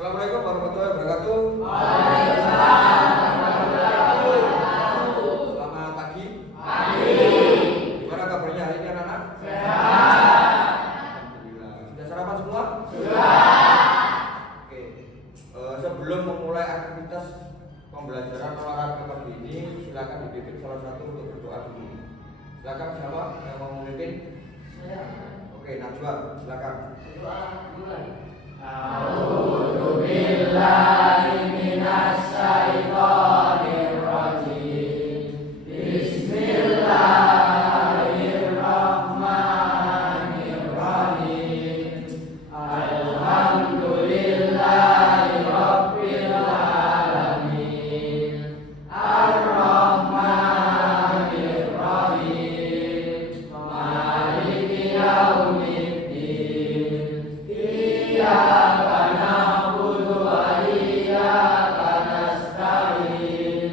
Assalamualaikum warahmatullahi wabarakatuh. Selamat pagi. Gimana kabarnya hari ini anak-anak? Alhamdulillah. Sudah sarapan semua? Oke. Sebelum memulai aktivitas pembelajaran olahraga pagi ini, silakan dipimpin salah satu untuk berdoa dulu. Silakan siapa yang mau memimpin? Saya. Oke, Najwa, silakan. Berdoa mulai. A'udzu billahi minasy syaithanir rajim. Bismillahirrahmanirrahim. Alhamdulillahi rabbil alamin. Ar-Rahmanir Rahim. Maliki yaumiddin. Iyyaka na'budu wa iyyaka nasta'in.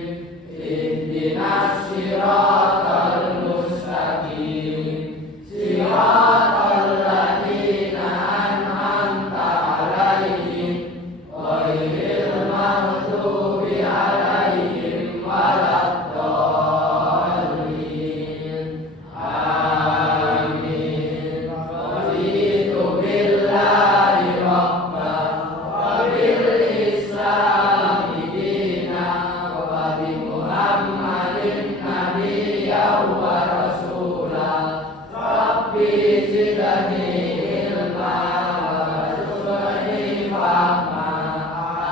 Ihdinas siratal mustaqim. Siratal ladzina an'amta 'alaihim ghairil maghdubi 'alaihim waladdallin. Amin. Raditu billahi rabban wa bil islami dinan wa bi Muhammadin nabiyyan wa rasulan. Rabbi zidni ilma warzuqni fahma.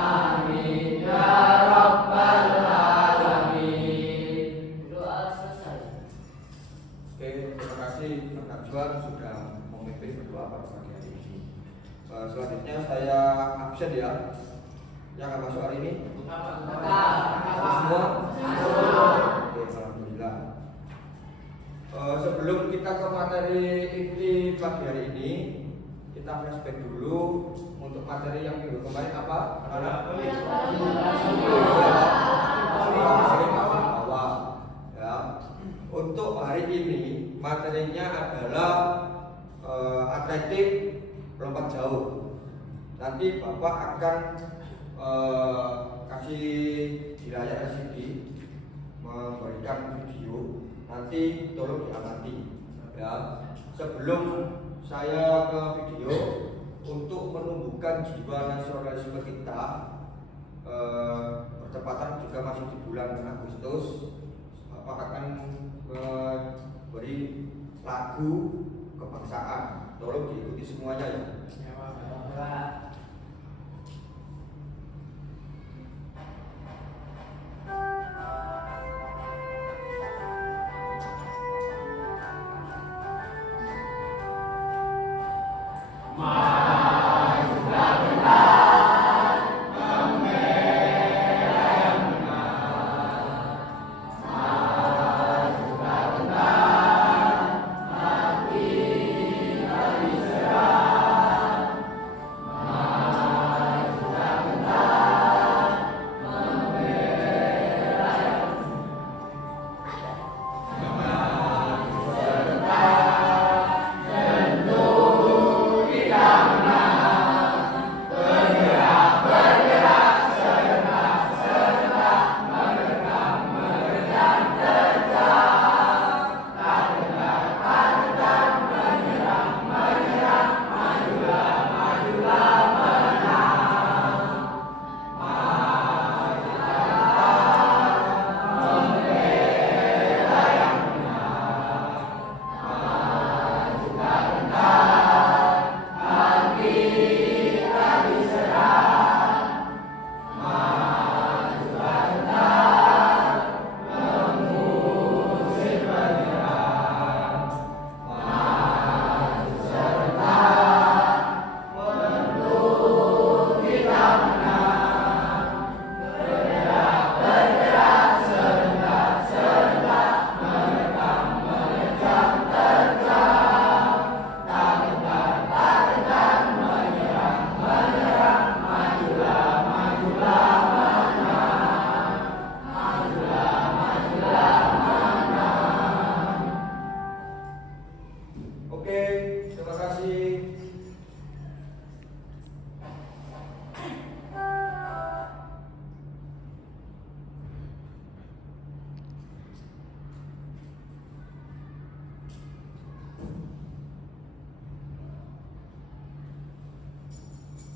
Amin ya rabbal alamin. Doa selesai. Oke, terima kasih Pak Najwa sudah memimpin berdoa pada pagi hari ini. Selanjutnya saya absen ya. Yang akan masuk hari ini? Semua? Oke, alhamdulillah. Sebelum kita ke materi inti pagi hari ini, kita flashback dulu untuk materi yang minggu kemarin apa? Awal. Ya. Untuk hari ini materinya adalah atletik lompat jauh. Nanti Bapak akan kasih di layar LCD memberikan video. Nanti tolong diamati. Ya. Sebelum saya ke video, untuk menumbuhkan jiwa nasionalisme kita, percepatan juga masih di bulan Agustus. Bapak akan beri lagu kebangsaan. Tolong diikuti semuanya ya.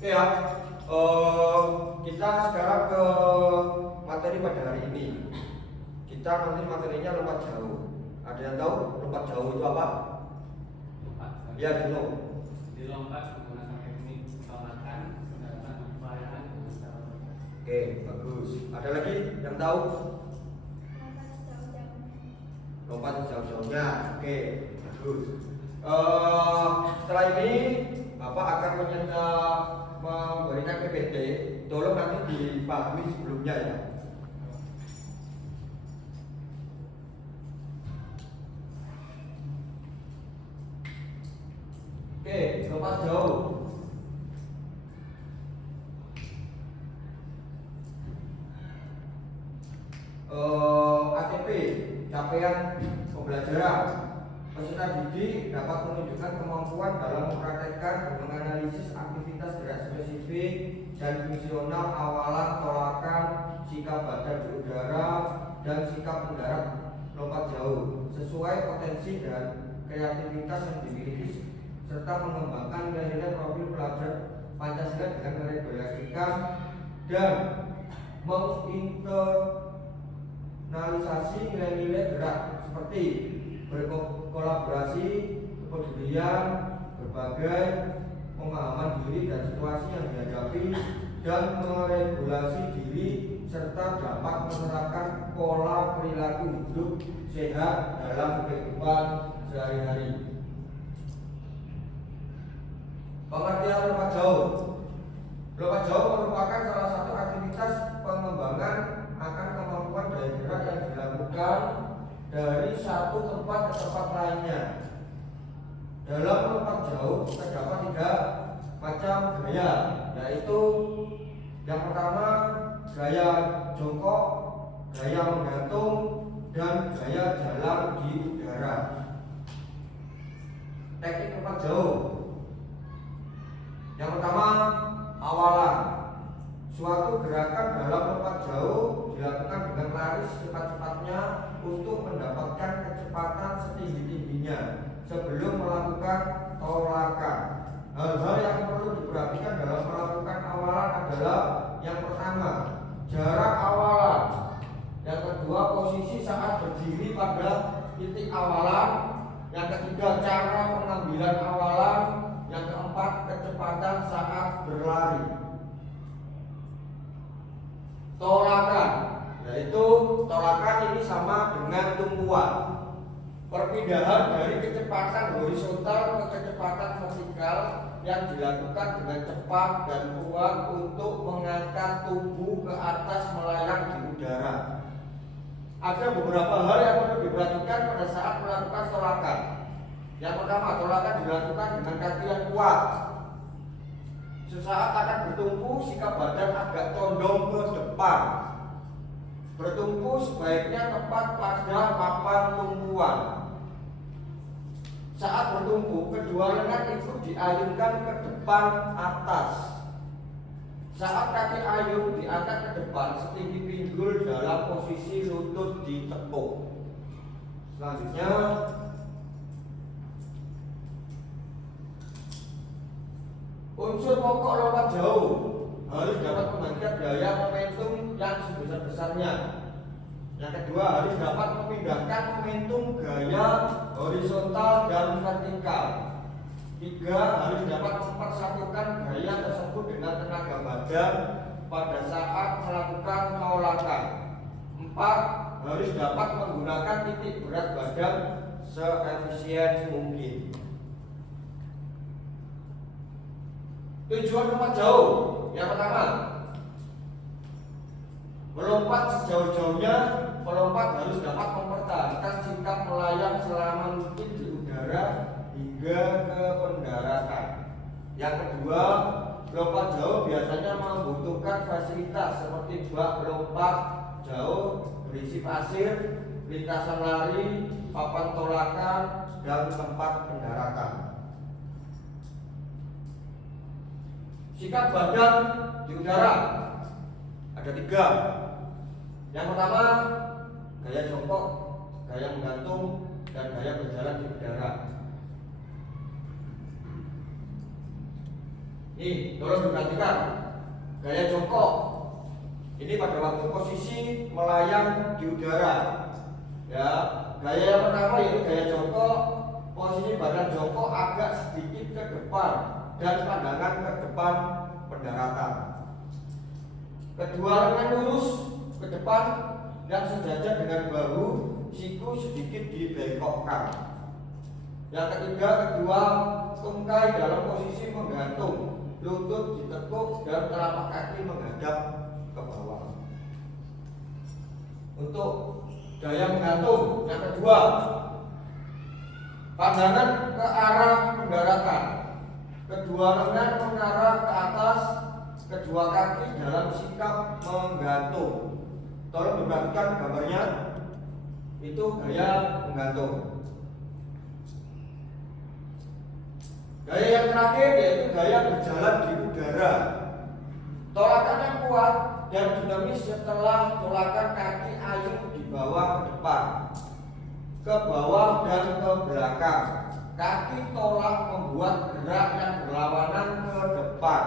Oke ya, kita sekarang ke materi pada hari ini. Kita nanti materinya lompat jauh. Ada yang tahu lompat jauh itu apa? Lompat. Ya, dulu. Dilompat menggunakan teknik penolakan, pendaratan, pelayanan, dan secara berkala. Oke, bagus. Ada lagi yang tahu? Lompat jauh-jauhnya. Oke, bagus. Setelah ini Bapak akan memberikan PPT. Tolong nanti dipahami sebelumnya ya. Oke, lompat jauh. ATP, capaian pembelajaran. Peserta didik dapat menunjukkan kemampuan dalam mempraktekkan dan menganalisis aktivitas gerak spesifik dan fungsional awalan, tolakan, sikap badan di udara, dan sikap mendarat lompat jauh sesuai potensi dan kreativitas yang dimiliki, serta mengembangkan nilai-nilai profil pelajar Pancasila dengan meregulasikan dan menginternalisasi nilai-nilai gerak seperti berkolaborasi, kepedulian, berbagai pemahaman diri dan situasi yang dihadapi, dan meregulasi diri serta dapat menerapkan pola perilaku hidup sehat dalam kehidupan sehari-hari. Pengertian lompat jauh. Lompat jauh merupakan salah satu aktivitas pengembangan akan kemampuan daya gerak yang dilakukan dari satu tempat ke tempat lainnya. Dalam lompat jauh terdapat 3 macam gaya, yaitu yang pertama gaya jongkok, gaya menggantung, dan gaya jalan di udara. Teknik lompat jauh. Yang pertama, awalan. Suatu gerakan dalam lompat jauh dilakukan dengan lari secepat-cepatnya untuk mendapatkan kecepatan setinggi-tingginya sebelum melakukan tolakan. Hal-hal yang perlu diperhatikan dalam melakukan awalan adalah yang pertama, jarak awalan. Yang kedua, posisi saat berdiri pada titik awalan. Yang ketiga, cara pengambilan awalan. Yang keempat, kecepatan saat berlari. Tolakan, yaitu tolakan ini sama dengan tumpuan. Perpindahan dari kecepatan horizontal ke kecepatan vertikal yang dilakukan dengan cepat dan kuat untuk mengangkat tubuh ke atas melayang di udara. Ada beberapa hal yang perlu diperhatikan pada saat melakukan tolakan. Yang pertama, tolakan dilakukan dengan kaki yang kuat. Sesaat akan bertumpu, sikap badan agak condong ke depan. Bertumpu sebaiknya tepat pada papan tumpuan. Saat bertumpu, kedua lengan itu diayunkan ke depan atas. Saat kaki ayun diangkat ke depan setinggi pinggul dalam posisi lutut ditekuk. Selanjutnya, unsur pokok lompat jauh harus dapat membangkitkan daya momentum yang sebesar-besarnya. Yang kedua, harus dapat memindahkan momentum gaya horizontal dan vertikal. 3, harus dapat mempersatukan gaya tersebut dengan tenaga badan pada saat melakukan tolakan. 4, harus dapat menggunakan titik berat badan seefisien mungkin. Tujuan lompat jauh. Yang pertama, melompat sejauh-jauhnya. Pelompat harus dapat mempertahankan sikap melayang selama mungkin di udara hingga ke pendaratan. Yang kedua, lompat jauh biasanya membutuhkan fasilitas seperti bak lompat jauh berisi pasir, lintasan lari, papan tolakan, dan tempat pendaratan. Sikap badan di udara ada 3. Yang pertama, gaya jongkok, gaya menggantung, dan gaya berjalan di udara. Nih, tolong diperhatikan. Gaya jongkok. Ini pada waktu posisi melayang di udara. Ya, gaya yang pertama yaitu gaya jongkok. Posisi badan jongkok agak sedikit ke depan dan pandangan ke depan pendaratan. Kedua, lengan lurus ke depan dan sejajar dengan bahu, siku sedikit dibengkokkan. Yang ketiga, kedua tungkai dalam posisi menggantung, lutut ditekuk dan telapak kaki menghadap ke bawah. Untuk gaya menggantung yang kedua, pandangan ke arah pendaratan, kedua lengan mengarah ke atas, kedua kaki dalam sikap menggantung. Tolong diperhatikan gambarnya. Itu gaya menggantung. Gaya yang terakhir yaitu gaya berjalan di udara. Tolakannya kuat dan dinamis setelah tolakan kaki ayun dibawa ke depan, ke bawah dan ke belakang. Kaki tolak membuat gerak yang berlawanan ke depan.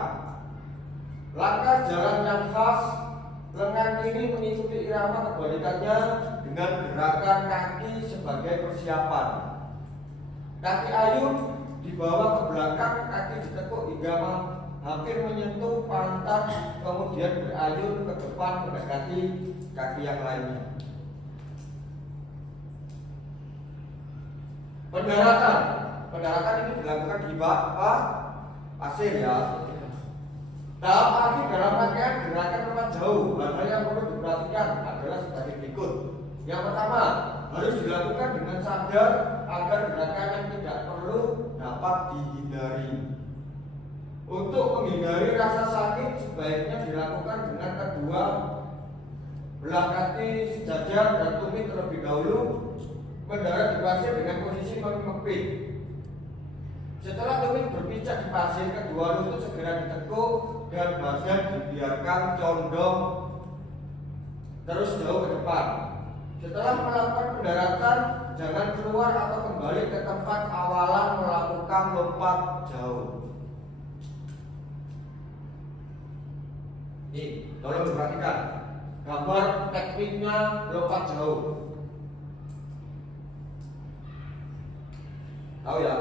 Langkah jalan yang khas, lengan kiri mengikuti irama kebalikannya dengan gerakan kaki sebagai persiapan. Kaki ayun dibawa ke belakang, kaki ditekuk hingga hampir menyentuh pantat, kemudian berayun ke depan mendekati kaki yang lainnya. Pendaratan ini dilakukan di bawah pasir ya. Tahap akhir dalam rangkaian gerakan lompat jauh, hal yang perlu diperhatikan adalah sebagai berikut. Yang pertama, harus dilakukan dengan sadar agar gerakan yang tidak perlu dapat dihindari. Untuk menghindari rasa sakit, sebaiknya dilakukan dengan kedua belah kaki sejajar dan tumit terlebih dahulu. Mendarat di pasir dengan posisi mengepit. Setelah tumit berpijak di pasir, kedua lutut segera ditekuk dan badan dibiarkan condong terus jauh ke depan. Setelah melakukan pendaratan, jangan keluar atau kembali ke tempat awalan melakukan lompat jauh. Nih, tolong diperhatikan gambar tekniknya lompat jauh. Tahu ya?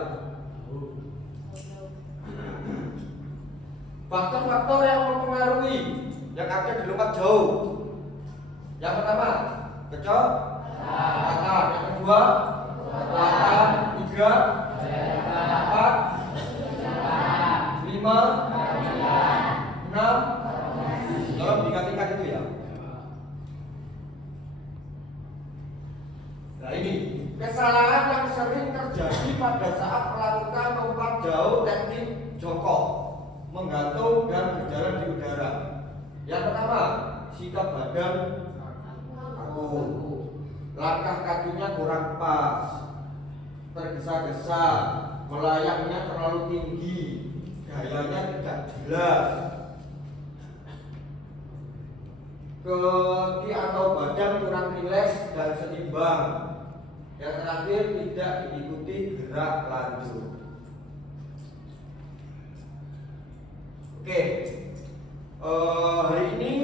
Faktor-faktor yang mempengaruhi yang ada di lompat jauh. Yang pertama, kecepatan. Yang kedua, kecepatan. Tiga, empat, lima, enam. Tolong diingat-ingat itu ya. Nah ini kesalahan yang sering terjadi pada saat melakukan lompat jauh teknik jongkok, menggantung dan berjalan di udara. Yang pertama, sikap badan kaku, langkah kakinya kurang pas, tergesa-gesa, melayangnya terlalu tinggi, gayanya tidak jelas, kaki atau badan kurang rileks dan seimbang. Yang terakhir, tidak diikuti gerak lanjut. Oke, hari ini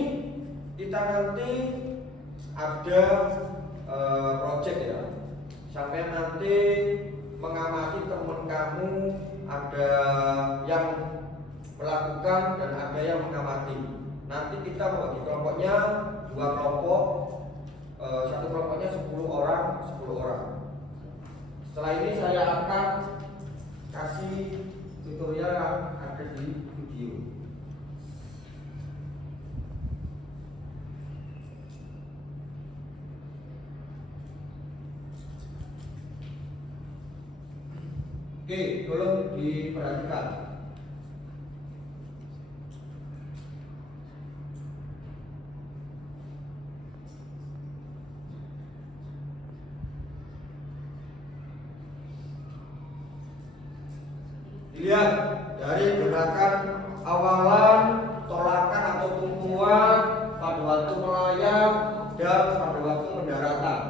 kita nanti ada project ya. Sampai nanti mengamati teman kamu, ada yang melakukan dan ada yang mengamati. Nanti kita membagi kelompoknya 2 kelompok, satu kelompoknya 10 orang. Setelah ini saya akan kasih tutorial yang ada di video. Oke, tolong diperhatikan. Dilihat dari gerakan awalan, tolakan atau tumpuan pada waktu melayang dan pada waktu mendaratan.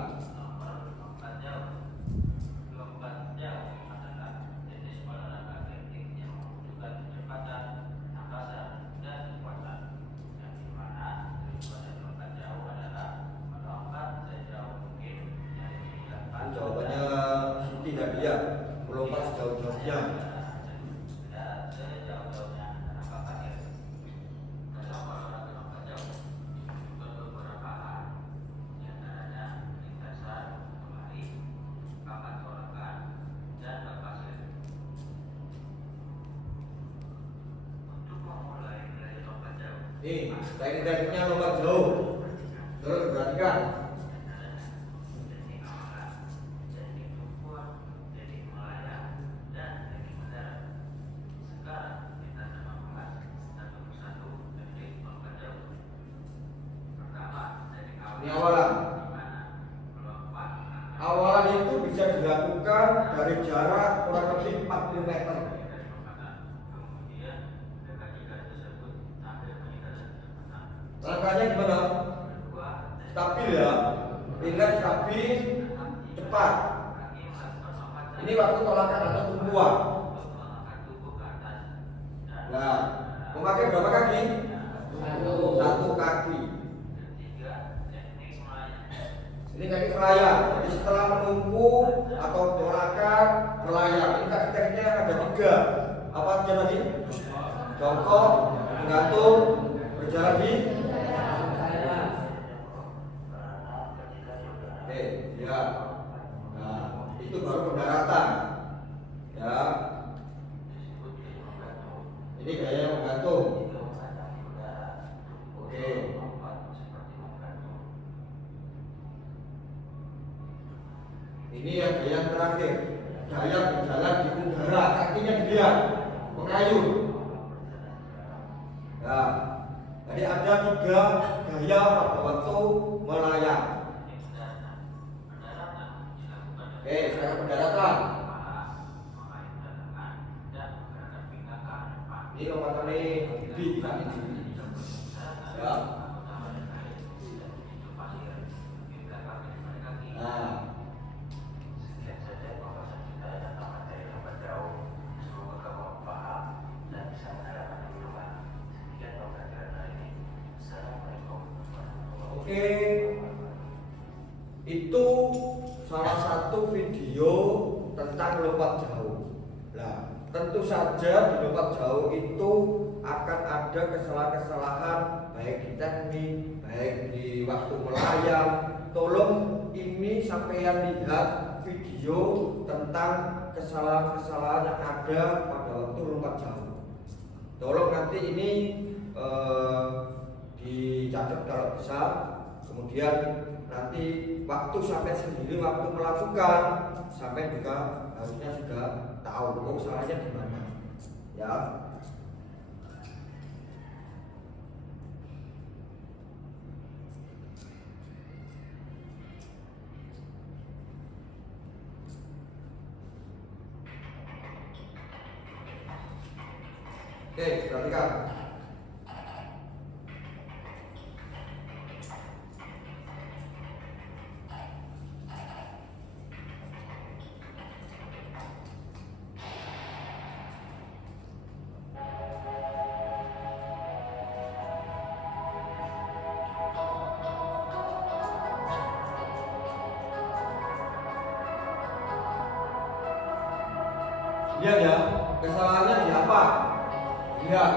Nih, tekniknya lompat jauh. Terus perhatikan. Ini awalan. Awalan itu bisa dilakukan dari jarak kurang lebih 40 meter. Langkahnya gimana? Stabil ya. Ingat stabil, cepat. Ini waktu tolakan atau tumpuan. Nah, memakai berapa kaki? Satu kaki. Ini kaki melayang. Jadi setelah menumpu atau tolakan melayang, ini kaki-kakinya ada 3. Apa aja tadi? Jongkok, menggantung, berjalan di. Oke, ya. Nah, itu baru pendaratan. Ya. Ini gaya menggantung. Oke. Ini yang gaya yang terakhir. Gaya berjalan di udara, kakinya dilihat, mengayun. Nah, jadi ada 3 gaya pada waktu melayang. Oke, sekarang pendaratan. Ini lompatan ini di ya. Nah, oke, itu salah satu video tentang lompat jauh. Nah, tentu saja di lompat jauh itu akan ada kesalahan-kesalahan baik di teknik, baik di waktu melayang. Tolong ini sampean lihat video tentang kesalahan-kesalahan yang ada pada waktu lompat jauh. Tolong nanti ini dicatat kalau bisa. Kemudian nanti waktu sampai sendiri, waktu melakukan sampai juga harusnya sudah tahu salahnya di mana. Ya. Oke, perhatikan. Lihat ya, kesalahannya di apa? Lihat.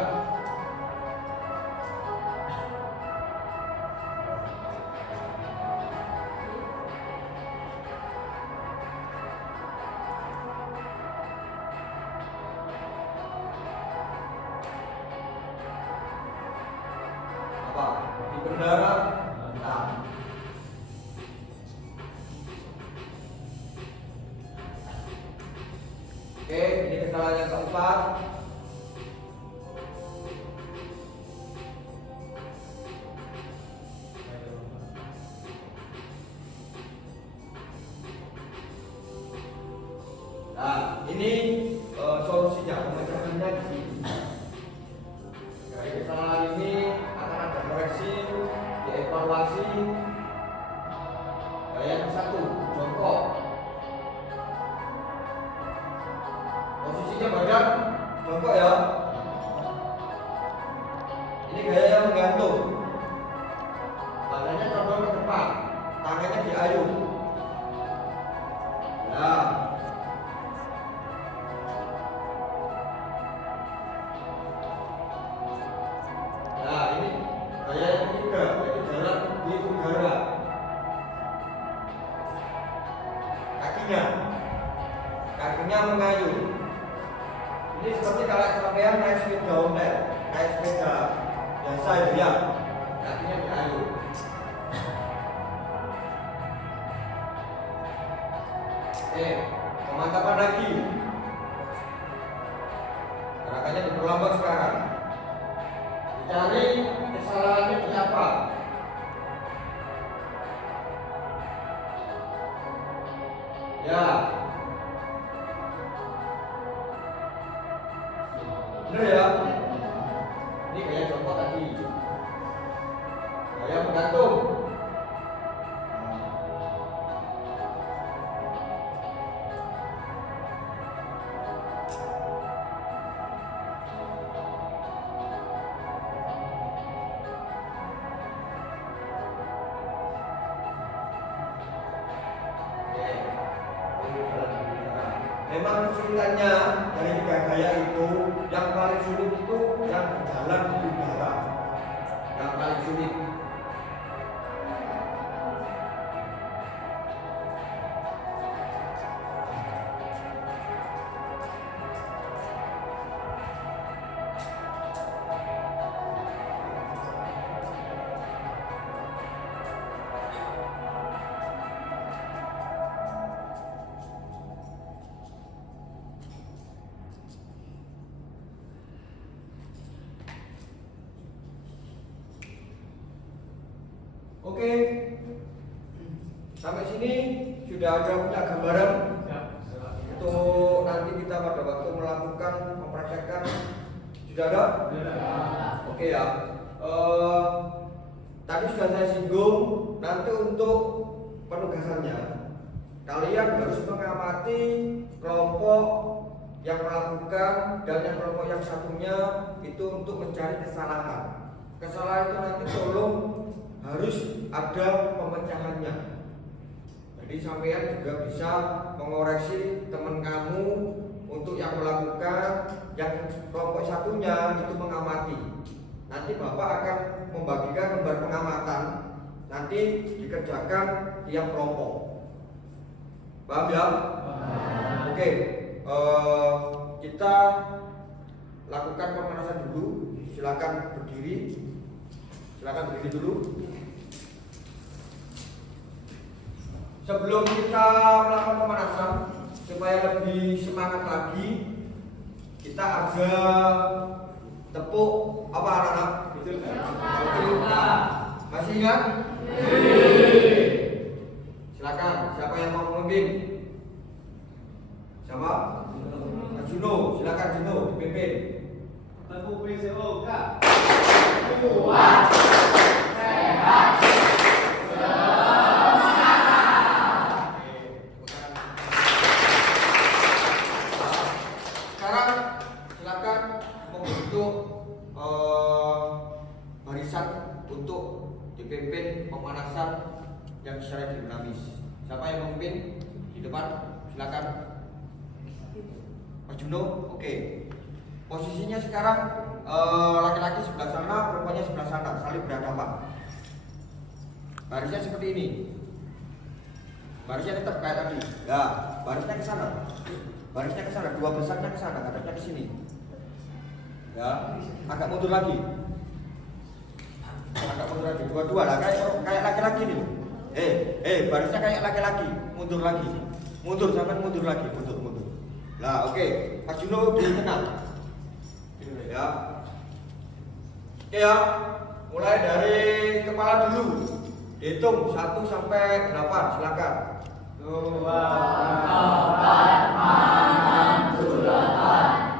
Apa? Di bendera. Nah. Oke, ini kesalahan yang keempat. Nah, ini solusinya, pemecahannya di sini. Dari kesalahan ini akan ada koreksi, dievaluasi. Yang satu, jongkok. Posisinya badan jongkok ya. Ini gaya yang menggantung. Badannya condong ke depan, tangannya diayun. Nah, ini gaya yang ketiga, yaitu jalan di udara. Kakinya mengayun. Ini seperti kalau sampean naik sepeda online, naik sepeda biasa Bisa itu ya. Kakinya diayun. Pemantapan lagi. Gerakannya diperlambat sekarang. Dicari kesalahannya di apa? Ya. Bener ya? Ini kayak contoh tadi. Kayak menggantung. Memang kesulitannya dari tiga gaya itu, yang paling sulit itu yang berjalan di udara, yang paling sulit. Oke, sampai sini sudah ada punya gambaran untuk nanti kita pada waktu melakukan mempraktekkan. Sudah ada? Oke ya. Tadi sudah saya singgung, nanti untuk penugasannya kalian harus mengamati kelompok yang melakukan dan yang kelompok yang satunya itu untuk mencari kesalahan. Kesalahan itu nanti tolong harus ada pemecahannya. Jadi sampean juga bisa mengoreksi teman kamu untuk yang melakukan, yang kelompok satunya itu mengamati. Nanti Bapak akan membagikan lembar pengamatan, nanti dikerjakan tiap kelompok. Paham ya? Oke, kita lakukan pemanasan dulu. Silakan berdiri. Silakan berdiri dulu. Sebelum kita melakukan pemanasan, supaya lebih semangat lagi, kita ada tepuk apa anak-anak? Masih ingat? Silakan, siapa yang mau memimpin? Siapa? Mas Juno, silakan Juno dipimpin. Tepuk PCO Kak. Kuat, sehat, sekarang silakan membentuk barisan untuk dipimpin pemanasan yang secara dinamis. Siapa yang memimpin di depan? Silakan. Mas Juno, oke. Posisinya sekarang laki-laki sebelah sana, perempuannya sebelah sana, saling berhadapan. Barisnya seperti ini. Barisnya tetap kayak tadi. Ya, barisnya ke sana. Barisnya ke sana, dua besarnya ke sana, hadapnya ke sini. Ya, agak mundur lagi. Agak mundur lagi. Dua-dua lah, kayak laki-laki nih. Barisnya kayak laki-laki, mundur lagi. Mundur sampai mundur lagi, mundur. Nah, oke. Mas Juno di tengah. Ya. Oke ya. Mulai dari kepala dulu. Hitung 1 sampai 8, silakan. 2, 8, 6, 7, 8.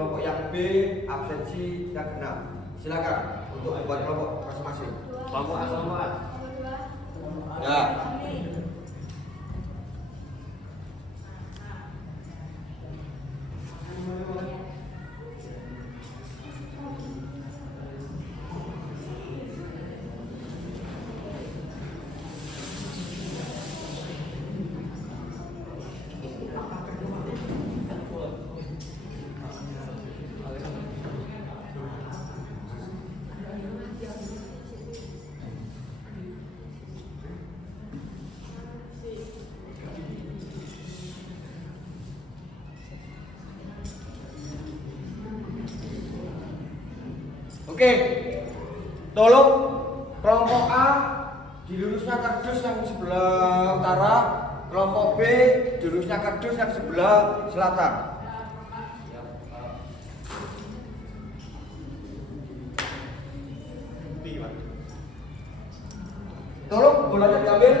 kelompok yang B absensi yang 6. Silakan untuk membuat kelompok masing-masing. Kelompok A, kelompok A. Ya. Oke, tolong kelompok A di lurusnya kardus yang sebelah utara, kelompok B di lurusnya kardus yang sebelah selatan. Tolong bolanya diambil.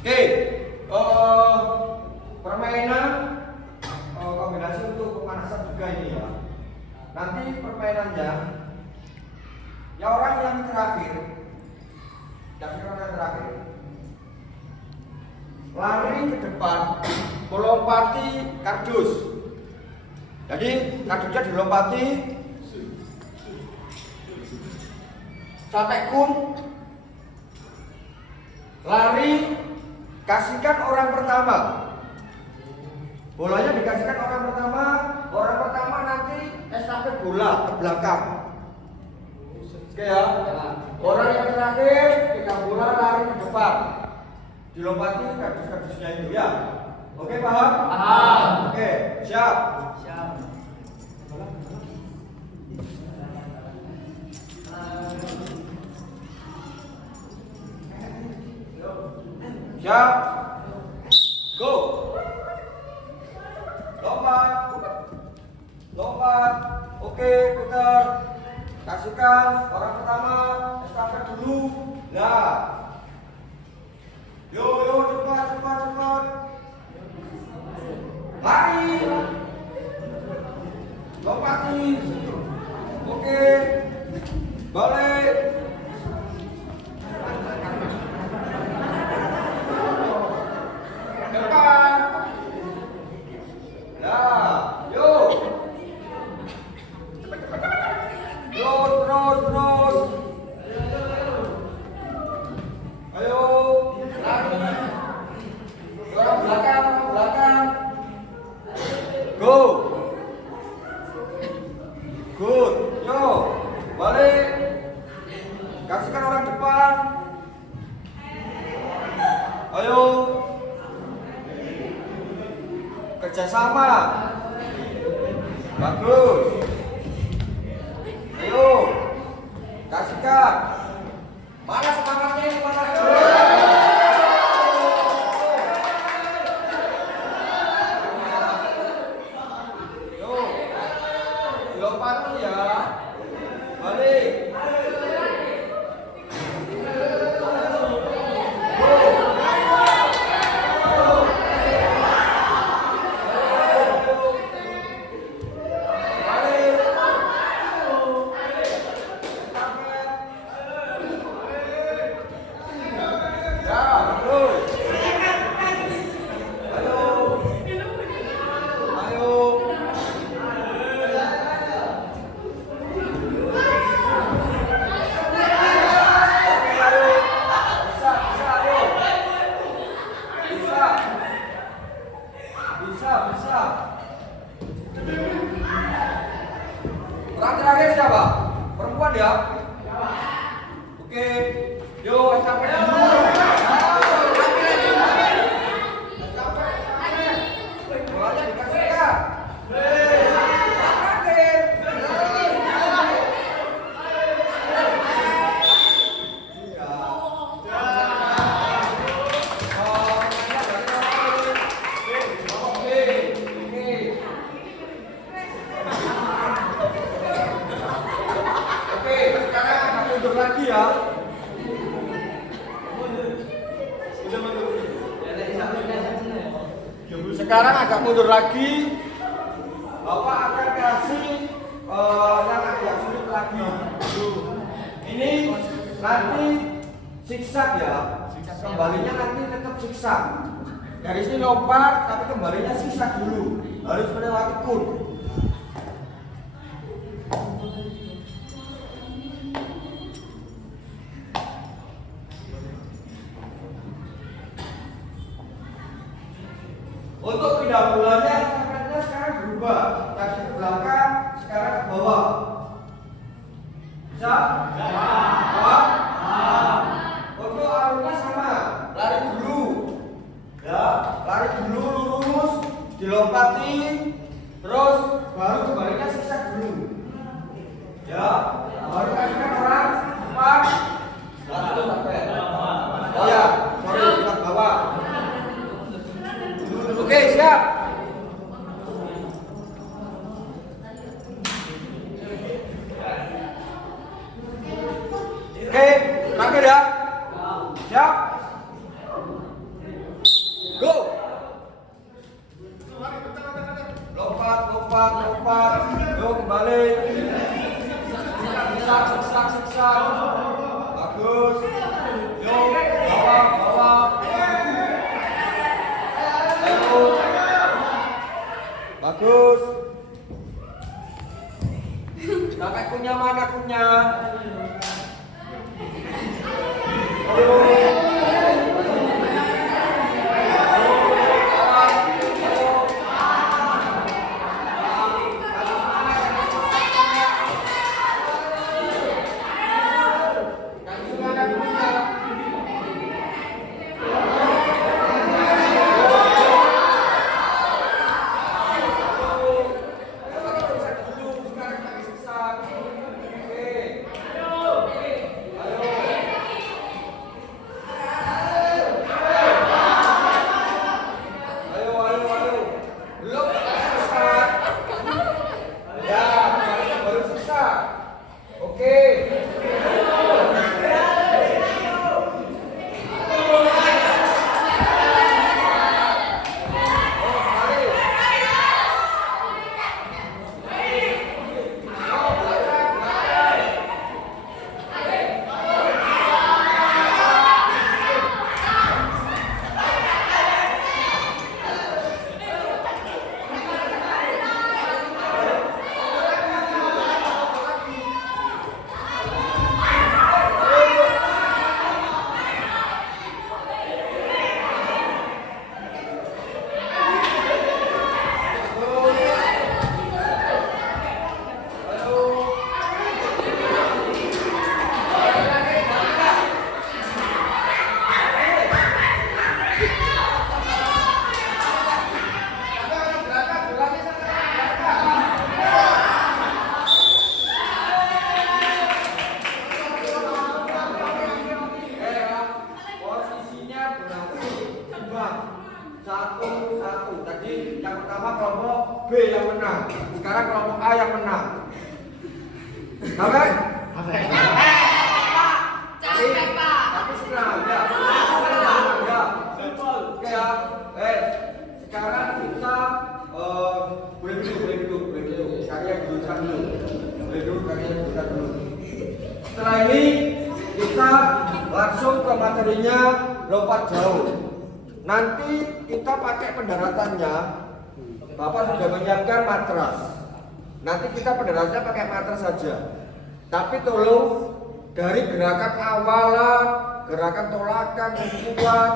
Oke, permainan kombinasi untuk pemanasan juga ini ya. Nanti permainannya, ya orang yang terakhir, lari ke depan, melompati kardus. Jadi kardusnya dilompati, satekun, lari, kasihkan orang pertama. Bolanya dikasihkan orang pertama nanti estafet bola ke belakang. Oke ya. Orang yang terakhir pegang bola lari ke depan. Dilompati kardus-kardusnya itu ya. Oke, paham? Paham. Oke, siap. Siap. Siap. Go. Lompat. Oke, putar. Kasihkan orang pertama estafet dulu. Nah. Yo, cepat. Lari. Lompati. Oke. Balik. Depan. Nah, yuk. Terus. Ayo, lari. Orang belakang. Go. Good. Yo, balik. Kasihkan orang depan. Ayo. Kerjasama. Bagus. Ayo. Kasihkan. Mana semangatnya? Yo. Dilompati ya. Balik. Bisa. Orang terakhir siapa? Perempuan ya? Oke. Yo, estafet dulu. Bolanya dikasihkan. Lagi ya. mundur lagi. Bapak akan kasih yang agak sulit lagi. Ini nanti zigzag ya. Kembalinya nanti tetap zigzag. Dari sini lompat, tapi kembalinya zigzag dulu. Harus melewati kun. Untuk pindah bolanya, estafetnya sekarang berubah. Tadi ke belakang, sekarang ke bawah. Bisa? Paham? Untuk alurnya sama, lari dulu. Ya, lari dulu lurus, dilompati, terus baru kembalinya zigzag dulu. Ya, baru kasihkan orang depan, satu sampai. Oh ya, sorry, kita bawah. Oke, siap. Oke, terakhir ya. Siap. Go. Lompat, lompat, lompat. Yo, kembali. Siksak. Bagus. Yo, bawah, bawah. Bagus. Pakai kunyah mana kunyah? Satu. Tadi yang pertama kelompok B yang menang. Sekarang kelompok A yang menang. Oke? Capek, Pak. Tapi senang ya. Ya. Oke ya. Sekarang kita boleh duduk. Kalian duduk dulu. Kalian duduk dulu. Setelah ini kita langsung ke materinya lompat jauh. Nanti kita pakai pendaratannya. Bapak sudah menyiapkan matras. Nanti kita pendaratannya pakai matras saja. Tapi tolong dari gerakan awalan, gerakan tolakan, kuat,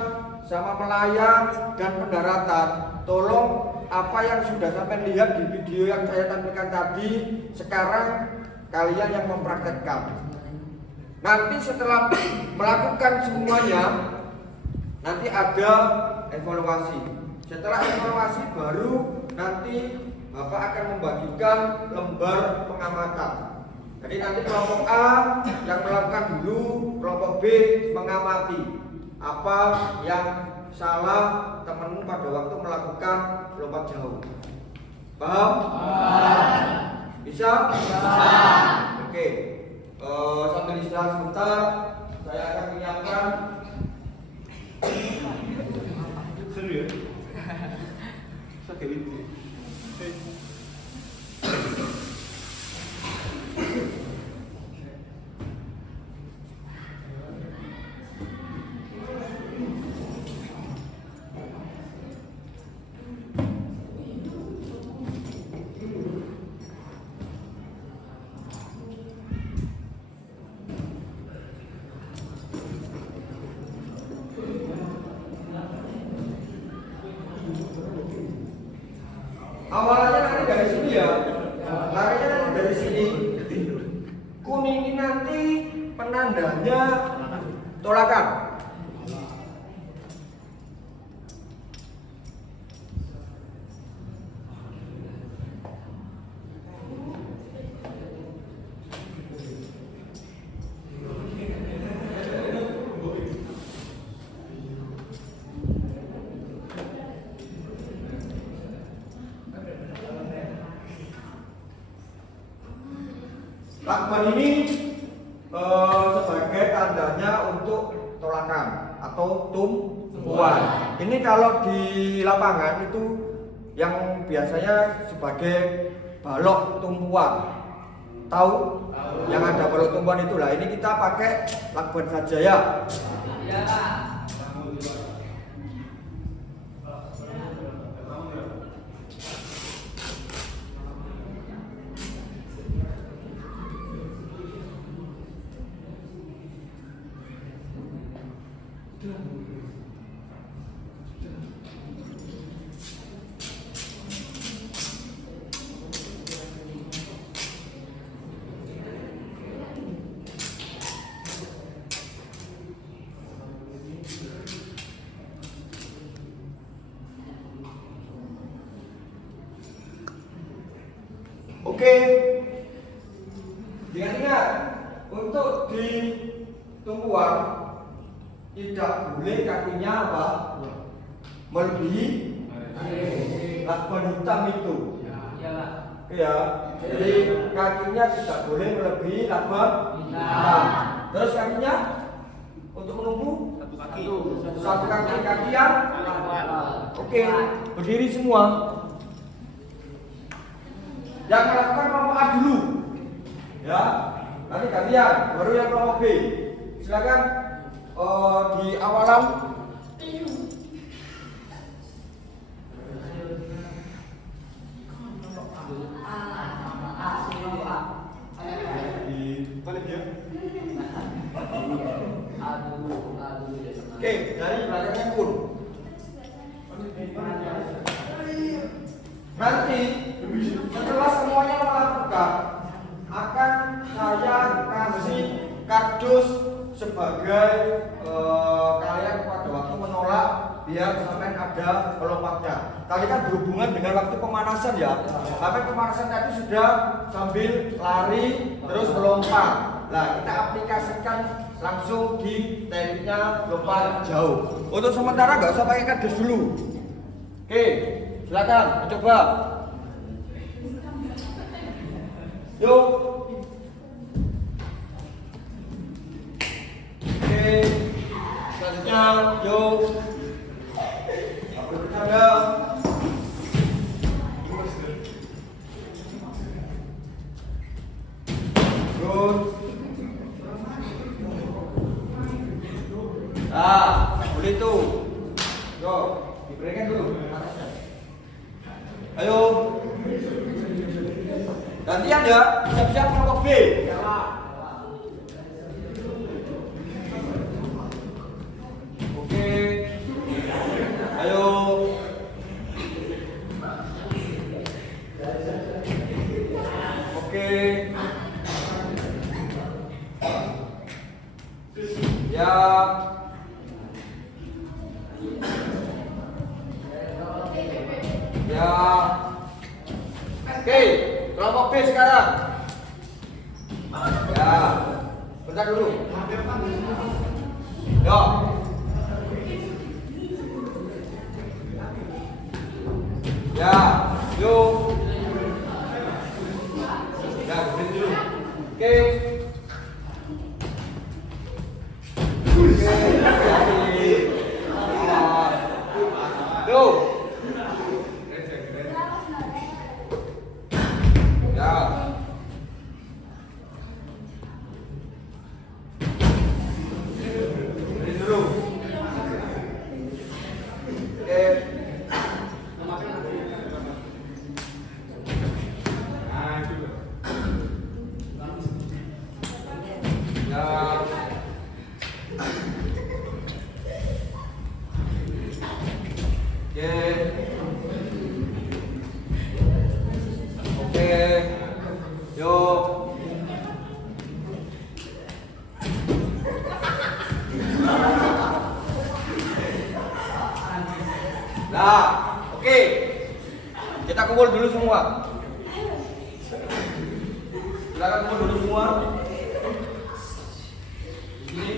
sama melayang dan pendaratan, tolong apa yang sudah sampai lihat di video yang saya tampilkan tadi, sekarang kalian yang mempraktekkan. Nanti setelah melakukan semuanya, nanti ada evaluasi. Setelah evaluasi baru nanti Bapak akan membagikan lembar pengamatan. Jadi nanti kelompok A yang melakukan dulu, kelompok B mengamati apa yang salah temanmu pada waktu melakukan lompat jauh. Paham? Bisa? Oke. Sambil istirahat sebentar, saya akan menyiapkan. Seru ya? Sakit Awalannya nanti dari sini ya. Larinya nanti dari sini. Kuning ini nanti penandanya tolakan. Lakban ini sebagai tandanya untuk tolakan atau tumpuan. Ini kalau di lapangan itu yang biasanya sebagai balok tumpuan. Tahu? Yang ada balok tumpuan itulah. Ini kita pakai lakban saja ya. Iya, Pak. Oke. Ingat-ingat untuk di tumpuan tidak boleh kakinya apa? Melebihi lakban hitam itu. Iya, Pak. Oke ya. Jadi kakinya tidak boleh melebihi lakban hitam. Terus kakinya untuk menunggu satu kaki yang oke, berdiri semua. Yang melakukan kelompok A dulu, ya. Nanti gantian, baru yang kelompok B. Silakan di awalan. Balik ya. Oke, dari belakangnya pun. Nanti setelah semuanya melakukan, akan saya kasih kardus sebagai kalian pada waktu menolak biar sampai ada pelompatnya. Tadi kan berhubungan dengan waktu pemanasan ya. Sampai pemanasan tadi sudah sambil lari terus melompat. Nah, kita aplikasikan langsung di tekniknya lompat jauh. Untuk sementara nggak usah pakai kardus dulu. Oke, silakan coba. Yuk. Oke. Selanjutnya, yuk. Sampai bercanda. Good. Nah, boleh tuh. Yo, diberikan dulu. Ayo. Gantian ya, siap-siap kelompok B. Oke. Ayo. Oke. Ya. Ya. Oke. Kelompok B sekarang. Ya, bentar dulu. Yo. Ya, yuk. Ya, berhenti dulu. Oke. Yuk. Ya. Berhenti dulu. Oke. kumpul dulu semua. Silakan kumpul dulu semua. Ini.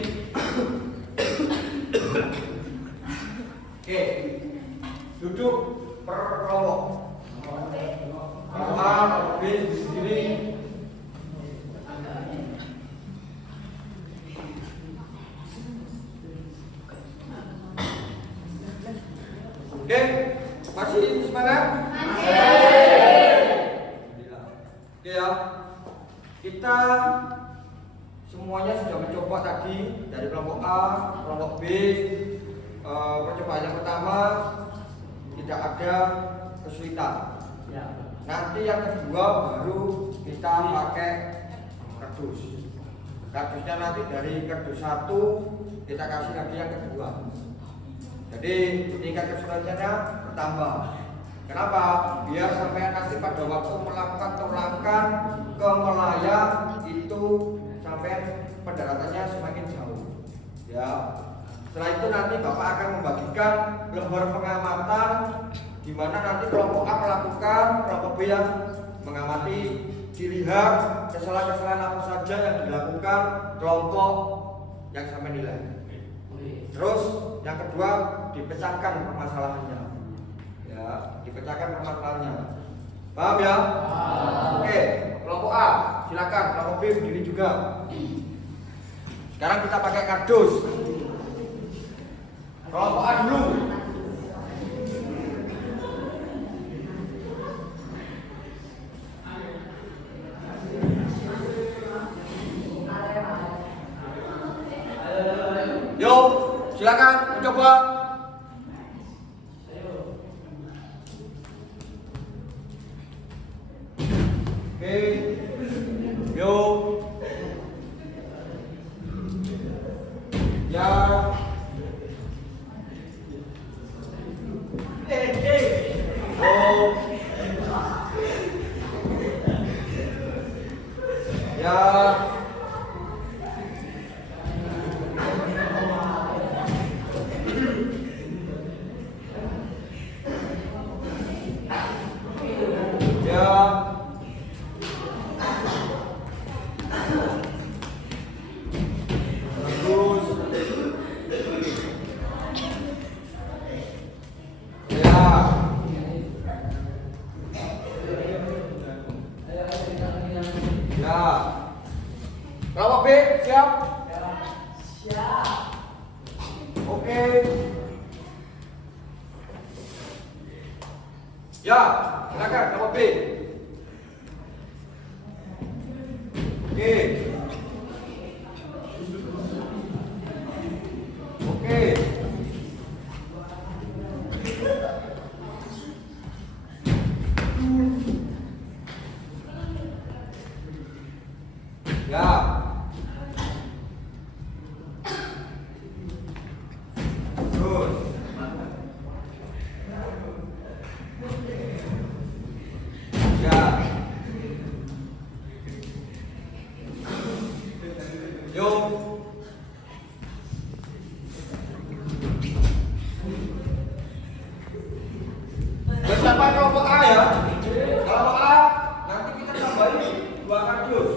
Oke. Duduk per kelompok. Kelompok A, kelompok B sendiri. Oke, masih semangat? Oke ya, kita semuanya sudah mencoba tadi dari kelompok A, kelompok B. Percobaan yang pertama tidak ada kesulitan. Nanti yang kedua baru kita pakai kardus. Kardusnya nanti dari kardus 1 kita kasih lagi yang kedua. Jadi tingkat kesulitannya bertambah. Kenapa? Biar sampai nanti pada waktu melakukan tolakan ke Melayang itu sampai pendaratannya semakin jauh. Ya. Setelah itu nanti Bapak akan membagikan lembar pengamatan di mana nanti kelompok A melakukan, kelompok B yang mengamati, dilihat kesalahan-kesalahan apa saja yang dilakukan kelompok yang sampai nilai. Terus yang kedua dipecahkan permasalahannya. Ya, dipecahkan permasalahannya. Paham ya? Oke, kelompok A silakan, kelompok B berdiri juga. Sekarang kita pakai kardus. Kelompok A dulu. Yuk, silakan mencoba. Oke, yuk. Ya. Oh. Ya. Kelompok B siap? Siap. Oke. Ya, silakan kelompok B. Oke. Oke. Ya. Terus. Ya. Yuk. Persiapan kelompok A ya. Kelompok A nanti kita tambahin 2 kardus.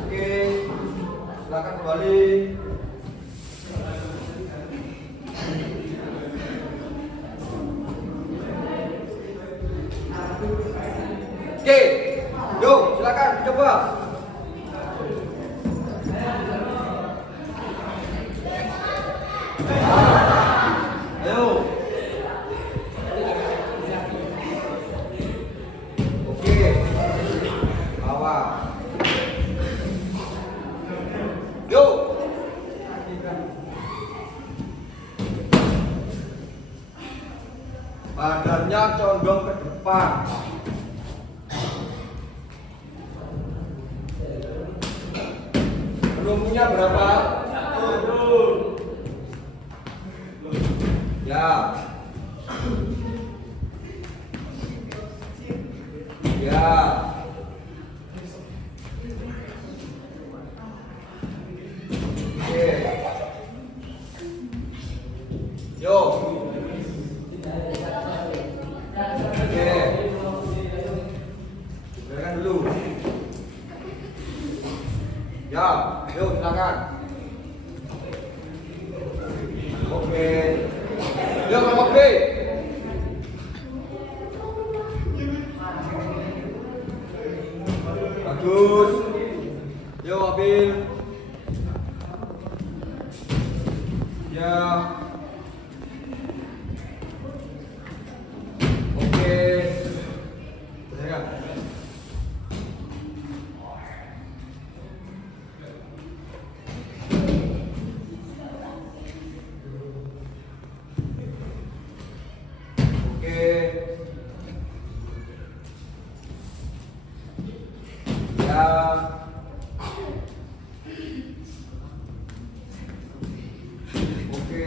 Oke, silakan kembali. Oke, yuk silakan coba. Ayo. Oke, bawa. Yuk. Badannya condong ke depan. Volumenya berapa? 1. Ya. Ya. Oke. Yo. Oke. Dengarkan dulu. Ya, yuk silakan. Oke. Yuk kelompok B. Bagus. Yuk Abil. Ya. Oke. Dengarkan. Oke. Ya. Oke.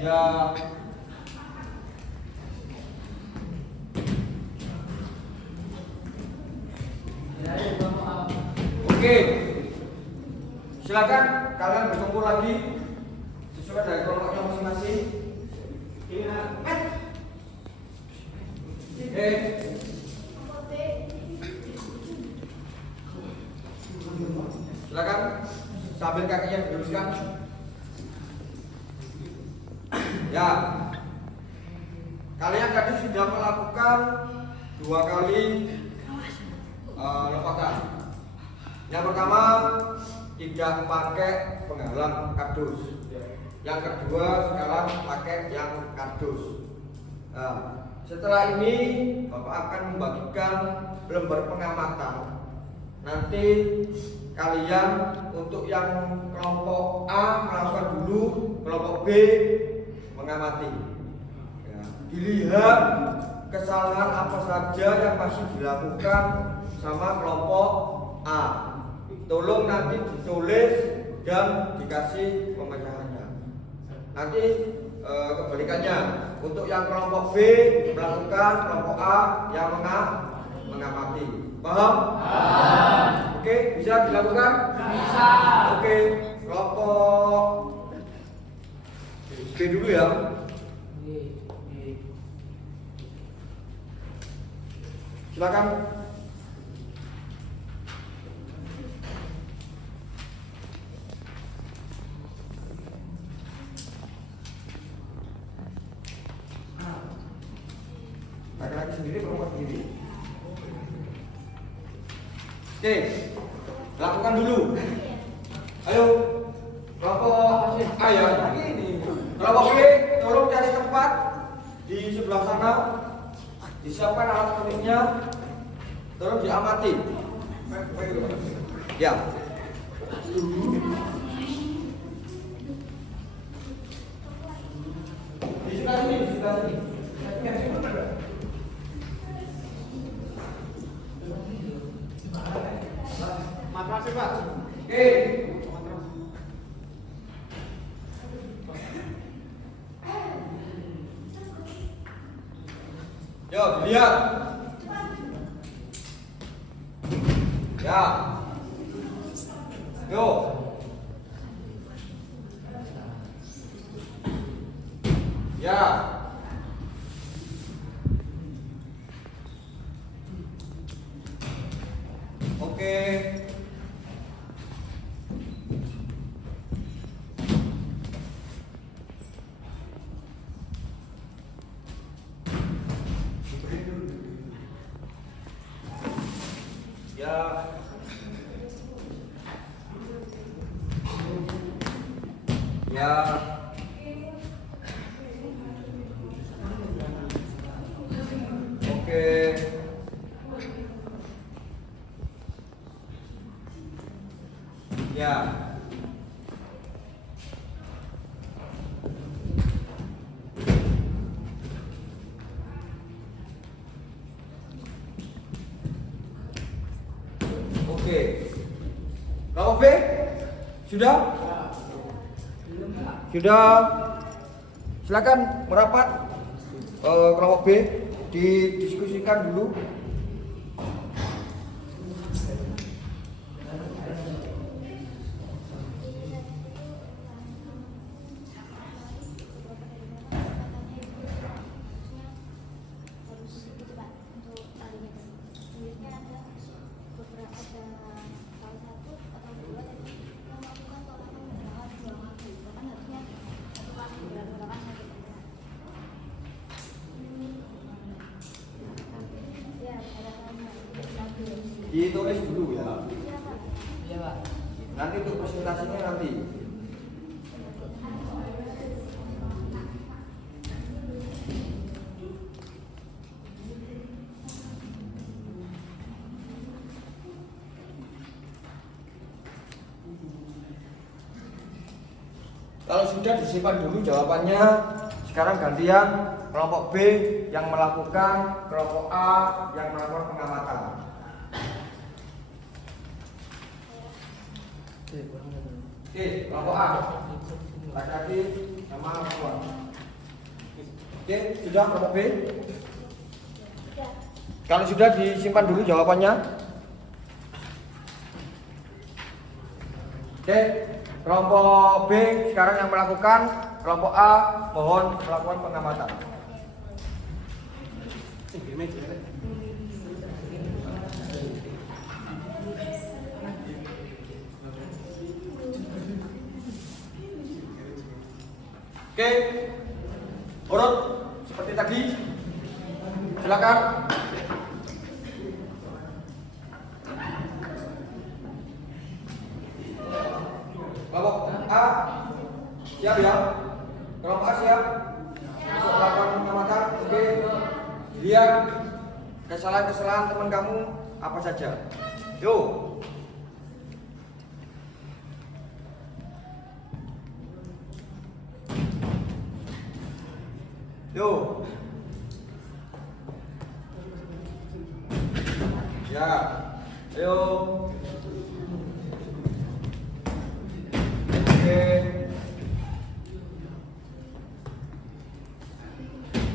Ya. Oke. Silakan kalian berkumpul lagi sesuai dari kelompoknya masing-masing. Silakan sambil kakinya diluruskan. Ya. Kalian tadi sudah melakukan 2 kali lompatan. Yang pertama tidak pakai penghalang kardus. Yang kedua sekarang pakai yang kardus. Nah, setelah ini Bapak akan membagikan lembar pengamatan. Nanti kalian untuk yang kelompok A melakukan dulu, kelompok B mengamati. Ya, dilihat kesalahan apa saja yang masih dilakukan sama kelompok A. Tolong nanti ditulis dan dikasih pemecahannya. Nanti kebalikannya, untuk yang kelompok B melakukan, kelompok A yang mengamati. Paham? Oke, bisa dilakukan? Bisa. Oke, kelompok B dulu ya. Silakan. Laki-laki sendiri, perempuan sendiri. Oke, lakukan dulu. Ayo, kelompok A ya. Kelompok B, tolong cari tempat di sebelah sana. Disiapkan alat tulisnya. Tolong diamati. Ya. Di sebelah sini, di sebelah sini. Makasih Pak. Oke. Yo, dilihat. Ya. Yo. Ya. Oke. Ya. Ya. Oke. Ya. Oke. Kelompok B? Sudah? Sudah. Silakan merapat. Kelompok B didiskusikan dulu. ditulis dulu ya. Iya, Pak. Nanti untuk presentasinya nanti. Kalau sudah disimpan dulu jawabannya, sekarang gantian kelompok B yang melakukan, kelompok A yang melakukan pengamatan. Oke, kelompok A, laki-laki sama perempuan. Oke, sudah kelompok B? Kalau sudah disimpan dulu jawabannya. Oke, kelompok B sekarang yang melakukan, kelompok A mohon melakukan pengamatan. Oke, urut seperti tadi. Silakan. Kelompok A siap ya? Kelompok A siap? Untuk melakukan pengamatan. Oke. Lihat kesalahan-kesalahan teman kamu apa saja. Yuk. Yuk. Ya. Ayo. Oke.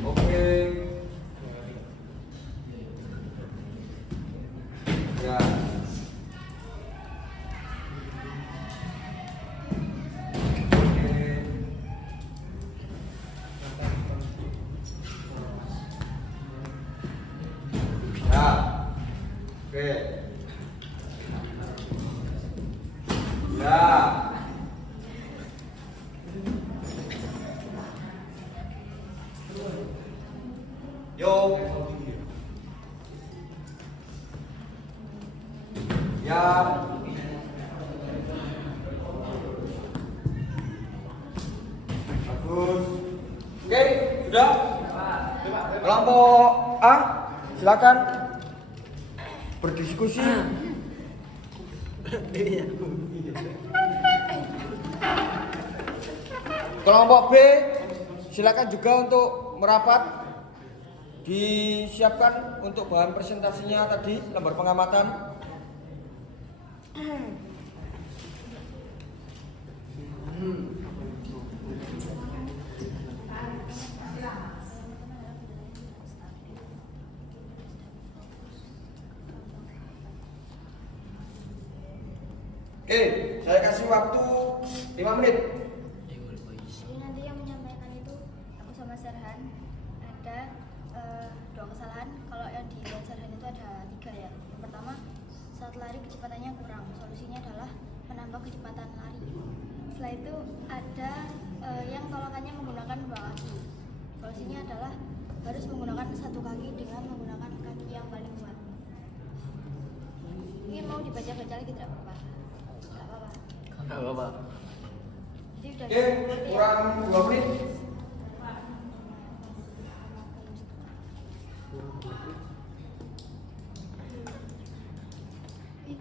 Oke. Ya. Oke. Ya. Yo. Ya. Bagus. Oke, sudah. Kelompok A, silakan berdiskusi. Kelompok B, silakan juga untuk merapat. Disiapkan untuk bahan presentasinya tadi, lembar pengamatan. Oke, saya kasih waktu 5 menit. Jadi nanti yang menyampaikan itu aku sama Serhan. Ada dua kesalahan. Kalau yang di Serhan itu ada 3 ya. Yang pertama, saat lari kecepatannya kurang. Solusinya adalah menambah kecepatan lari. Setelah itu ada yang tolakannya menggunakan 2 kaki. Solusinya adalah harus menggunakan 1 kaki dengan menggunakan kaki yang paling kuat. Ini mau dibaca-baca lagi tidak apa-apa. Enggak apa-apa. Jadi udah Oke, kurang 2 menit.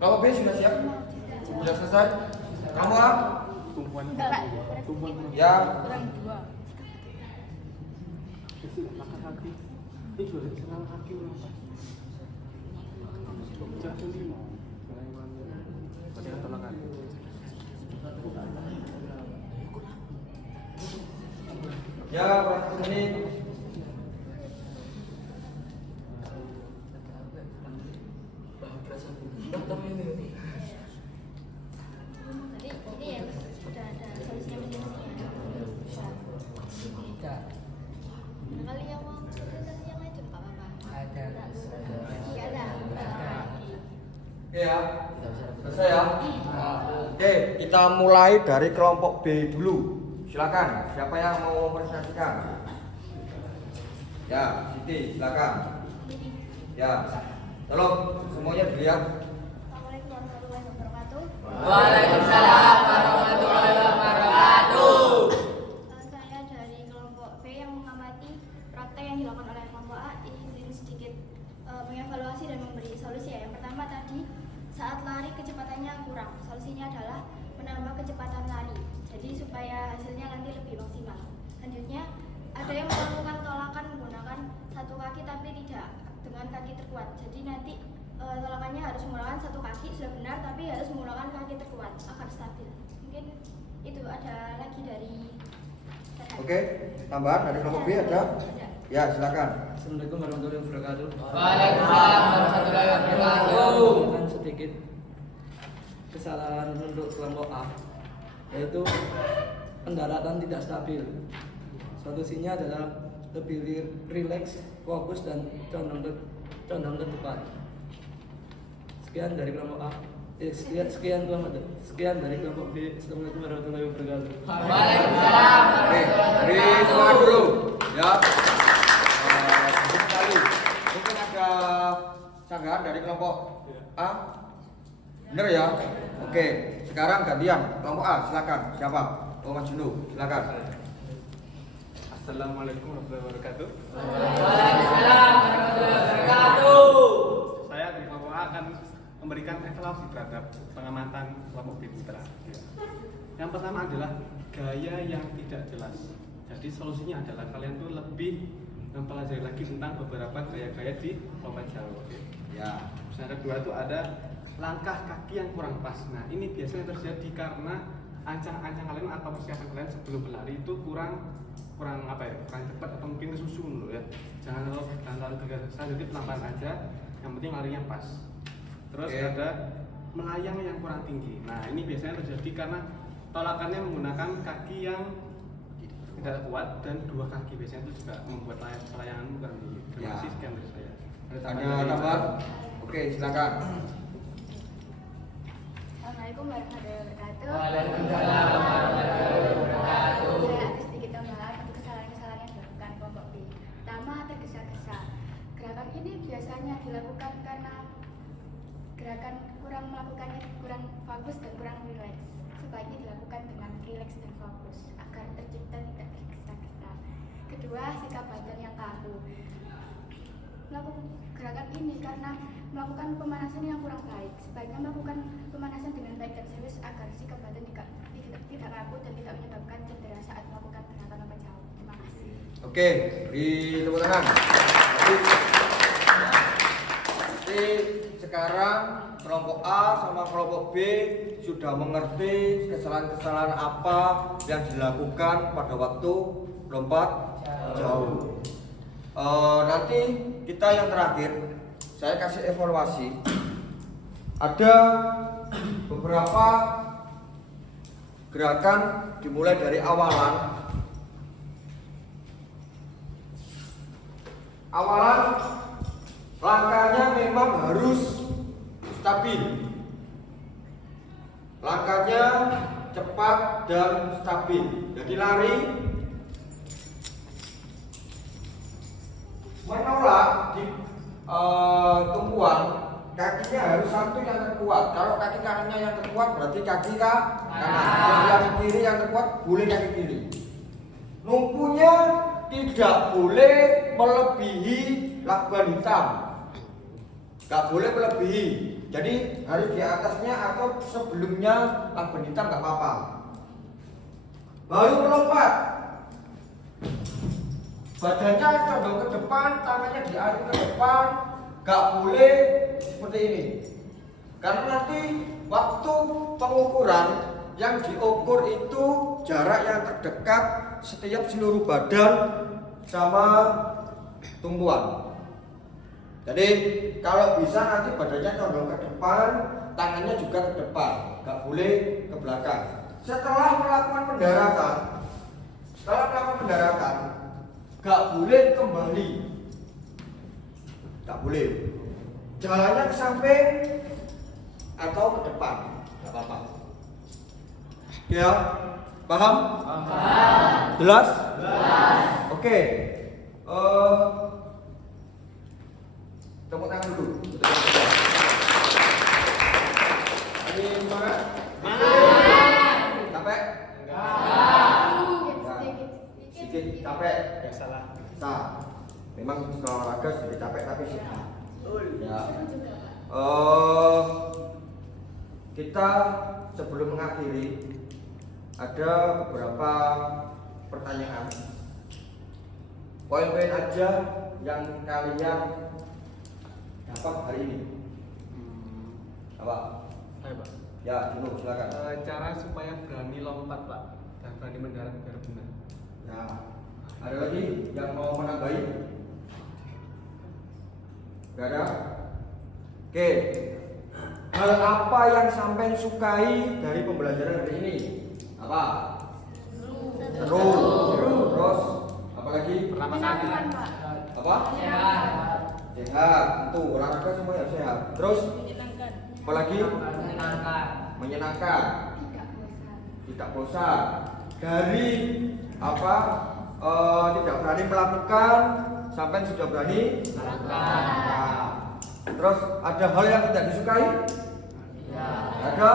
Kelompok B sudah siap? Sudah selesai? Kamu A? Tumpuan Ya. kurang 2. kaki. Ini sudah serang kaki berapa? Jatuh sih mau. Padahal tolakan. Ya, kurang 1 menit. Jadi ini ya sudah ada solusinya masing-masing. Kali yang mau presentasi yang lain juga nggak apa-apa. Iya ada. Oke ya. Selesai ya. Oke, kita mulai dari kelompok B dulu. Silakan, siapa yang mau mempresentasikan? Ya, Siti, silakan. Ya, tolong semuanya dilihat. Waalaikumsalam warahmatullahi wabarakatuh. Saya dari kelompok B yang mengamati praktek yang dilakukan oleh kelompok A. Ingin sedikit mengevaluasi dan memberi solusi ya. Yang pertama tadi, saat lari kecepatannya kurang. Solusinya adalah menambah kecepatan lari. Jadi supaya hasilnya nanti lebih maksimal. Selanjutnya, ada yang melakukan tolakan menggunakan satu kaki tapi tidak dengan kaki terkuat. Jadi nanti tolakannya harus menggunakan satu kaki sudah benar tapi harus menggunakan kaki terkuat agar stabil. Mungkin itu ada lagi dari saya. Oke, tambahan dari kelompok B ada? Ya, silakan. Assalamualaikum warahmatullahi wabarakatuh. Waalaikumsalam warahmatullahi wabarakatuh. Dengan sedikit kesalahan untuk kelompok A, yaitu pendaratan tidak stabil. Solusinya adalah lebih rileks, fokus dan condong ke depan. Sekian dari kelompok A. Sekian dari kelompok B. Assalamualaikum warahmatullahi wabarakatuh. Waalaikumsalam. Oke, dari semangat dulu ya. Bagus sekali. Mungkin ada sanggahan dari kelompok A. Bener ya? Oke, sekarang gantian kelompok A, silakan. Siapa? Oh, Mas Junu, silakan. Assalamualaikum warahmatullahi wabarakatuh. Waalaikumsalam warahmatullahi wabarakatuh. Saya dari kelompok A akan memberikan evaluasi terhadap pengamatan kelompok B Mitra. Yang pertama adalah gaya yang tidak jelas. Jadi solusinya adalah kalian tuh lebih mempelajari lagi tentang beberapa gaya-gaya di lompat jauh. Ya. Terus yang kedua itu ada langkah kaki yang kurang pas. Nah ini biasanya terjadi karena ancang-ancang kalian atau persiapan kalian sebelum berlari itu kurang cepat atau mungkin kesusu dulu ya. Jangan terlalu gegabah, jadi pelan-pelan aja. Yang penting larinya pas. Terus ada melayang yang kurang tinggi. Nah ini biasanya terjadi karena tolakannya menggunakan kaki yang tidak kuat dan dua kaki biasanya itu juga membuat pelayangan kurang tinggi. Terima kasih, sekian dari saya. Ada tambahan? Oke, silakan. Assalamualaikum warahmatullahi wabarakatuh. Waalaikumsalam warahmatullahi wabarakatuh. Saya ada sedikit tambahan untuk kesalahan-kesalahan yang dilakukan kelompok B. Pertama, tergesa-gesa. Gerakan ini biasanya dilakukan karena gerakan kurang fokus dan kurang rileks. Sebaiknya dilakukan dengan rileks dan fokus agar tercipta tidak tergesa-gesa. Kedua, sikap badan yang kaku. Melakukan gerakan ini karena melakukan pemanasan yang kurang baik. Sebaiknya melakukan pemanasan dengan baik dan serius agar sikap badan tidak kaku dan tidak menyebabkan cedera saat melakukan gerakan lompat jauh. Terima kasih. Oke, beri tepuk tangan. Jadi sekarang kelompok A sama kelompok B sudah mengerti kesalahan-kesalahan apa yang dilakukan pada waktu lompat jauh. Nanti kita yang terakhir saya kasih evaluasi. Ada beberapa gerakan dimulai dari awalan langkahnya memang harus stabil. Langkahnya cepat dan stabil. Jadi lari menolak di tumpuan, kakinya harus satu yang terkuat. Kalau kaki kanannya yang terkuat berarti kaki kanan. Kalau yang kiri yang terkuat boleh kaki kiri. Numpunya tidak boleh melebihi lakban hitam. Gak boleh melebihi. Jadi harus di atasnya atau sebelumnya lakban hitam gak apa-apa. Baru melompat, badannya condong ke depan, tangannya diarahkan ke depan. Gak boleh seperti ini. Karena nanti waktu pengukuran yang diukur itu jarak yang terdekat setiap seluruh badan sama tumpuan. Jadi kalau bisa nanti badannya condong ke depan, tangannya juga ke depan, nggak boleh ke belakang. Setelah melakukan pendaratan, nggak boleh kembali, nggak boleh. Jalannya ke samping atau ke depan, nggak apa-apa. Ya, paham? Paham. Jelas? Jelas. Oke. Tepuk tangan dulu. Ini semangat. capek? Biasalah. Bisa. Memang setelah olahraga sedikit capek tapi sehat. Ya. Seru juga, Pak. Kita sebelum mengakhiri ada beberapa pertanyaan. Poin-poin aja yang kalian dapat hari ini. Apa? Ayo Pak. Ya, dulu silakan. Cara supaya berani lompat Pak dan berani mendarat biar benar. Ya. Ada lagi yang mau menambahi? Gak ada? Oke. Hal apa yang sampai sukai dari pembelajaran hari ini? Apa? Seru. Terus apa lagi? Pertama kali. Menyenangkan, Pak. Apa? Sehat. Sehat. Tentu olahraga semua yang sehat. Terus Menyenangkan. apa lagi? Menyenangkan. Menyenangkan. Tidak bosan. Tidak bosan. Dari apa? Tidak berani melakukan sampai sudah berani Melakukan. Nah, terus ada hal yang tidak disukai? Ya. Ada?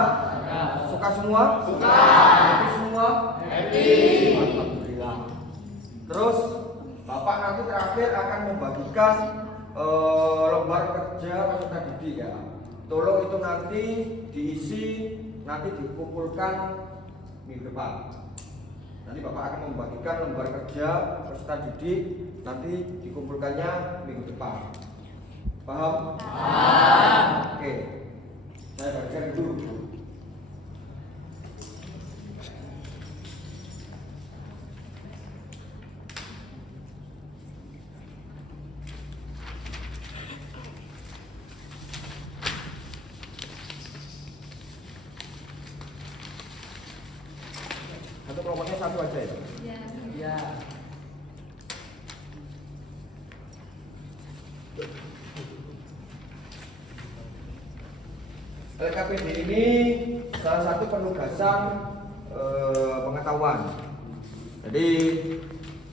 Ya. Suka semua? Suka. Happy semua? Happy. Alhamdulillah. Terus Bapak nanti terakhir akan membagikan lembar kerja peserta didik ya. Tolong itu nanti diisi, nanti dikumpulkan minggu depan. Nanti Bapak akan membagikan lembar kerja peserta didik, nanti dikumpulkannya minggu depan. Paham? Paham. Oke. Saya bagikan dulu. Satu kelompoknya satu aja ya. Ya. LKPD ini salah satu penugasan pengetahuan. Jadi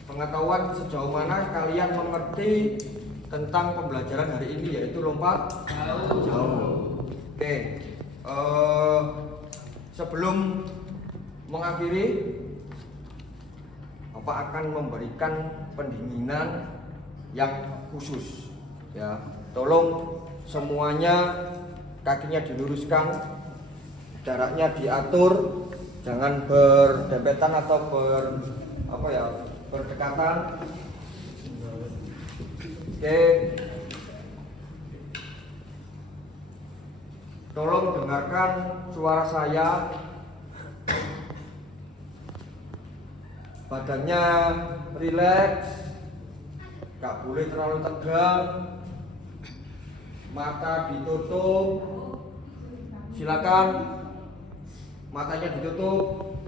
pengetahuan sejauh mana kalian mengerti tentang pembelajaran hari ini, yaitu lompat jauh. Oke. Sebelum mengakhiri, Bapak akan memberikan pendinginan yang khusus. Ya, tolong semuanya kakinya diluruskan, jaraknya diatur, jangan berdempetan atau berdekatan. Oke. Tolong dengarkan suara saya. Badannya rileks, gak boleh terlalu tegang. Mata ditutup. Silakan matanya ditutup.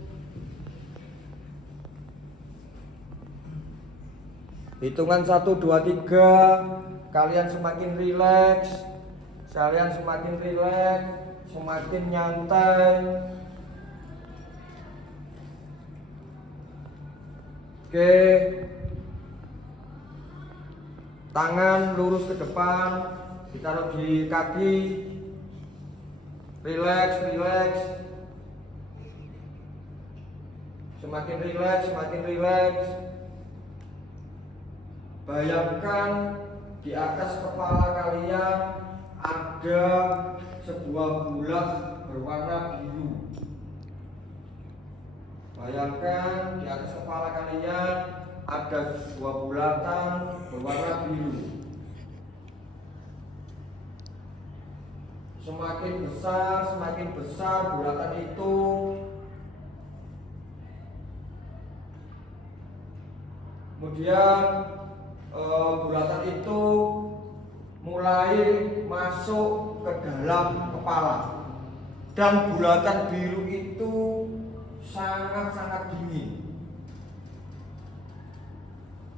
Hitungan 1, 2, 3. Kalian semakin rileks, semakin nyantai. Oke. Tangan lurus ke depan, ditaruh di kaki. Rileks. Semakin rileks. Bayangkan di atas kepala kalian ada sebuah bulat berwarna biru. Bayangkan di atas kepala kalian ada sebuah bulatan berwarna biru. Semakin besar bulatan itu. Kemudian bulatan itu mulai masuk ke dalam kepala. Dan bulatan biru itu sangat-sangat dingin.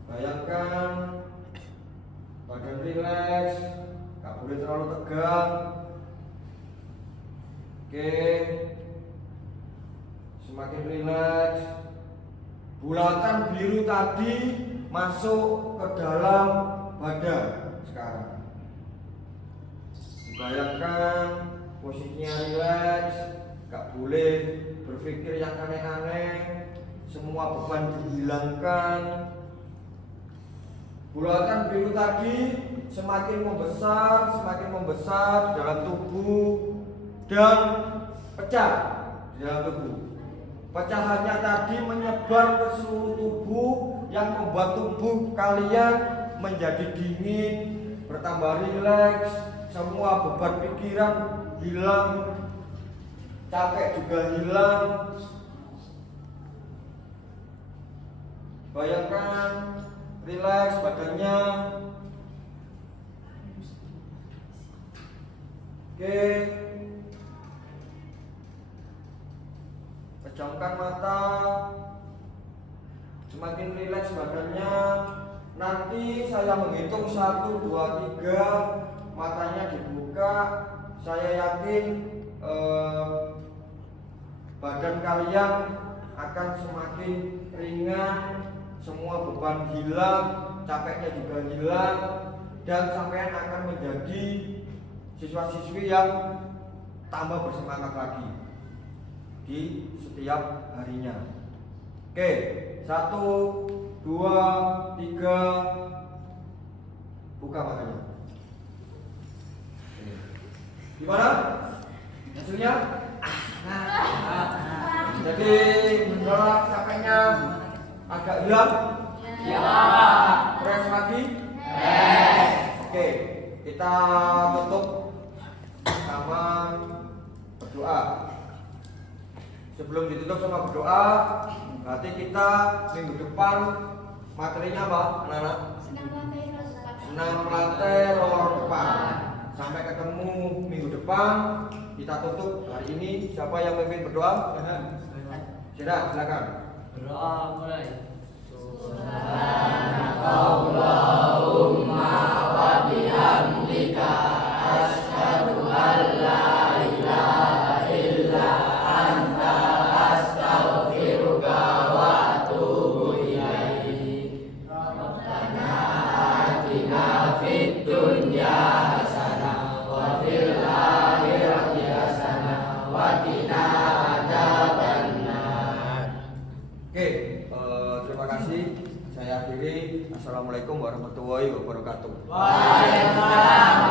Bayangkan badan rileks, gak boleh terlalu tegang. Oke, semakin rileks. Bulatan biru tadi masuk ke dalam badan sekarang. Bayangkan posisinya rileks, gak boleh berpikir yang aneh-aneh, semua beban dihilangkan, Bulatan biru tadi semakin membesar di dalam tubuh dan pecah di dalam tubuh. Pecahannya tadi menyebar ke seluruh tubuh yang membuat tubuh kalian menjadi dingin, bertambah rileks, semua beban pikiran hilang, capek juga hilang. Bayangkan rileks badannya. Oke. Pejamkan mata. Semakin rileks badannya. Nanti saya menghitung 1, 2, 3, matanya dibuka. Saya yakin badan kalian akan semakin ringan, semua beban hilang, capeknya juga hilang, dan sampean akan menjadi siswa-siswi yang tambah bersemangat lagi di setiap harinya. Oke, 1, 2, 3, buka matanya. Gimana hasilnya? Jadi menolak capeknya agak hilang? Ya. Fresh lagi? Yes. Oke, kita tutup sama berdoa. Sebelum ditutup sama berdoa, berarti kita minggu depan materinya apa, anak-anak? Senam lantai roller depan. Sampai ketemu minggu depan. Kita tutup hari ini. Siapa yang memimpin berdoa? Sudah, silakan. Berdoa mulai. Allahumma wa bihamdika asyhadu an la ilaha illa anta astaghfiruka wa atubu ilaik. Rabbana atina fid dunya hasanah wa fil akhirati hasanah wa qina adzabannar. Oke, terima kasih. Saya akhiri. Assalamualaikum warahmatullahi wabarakatuh. Waalaikumsalam.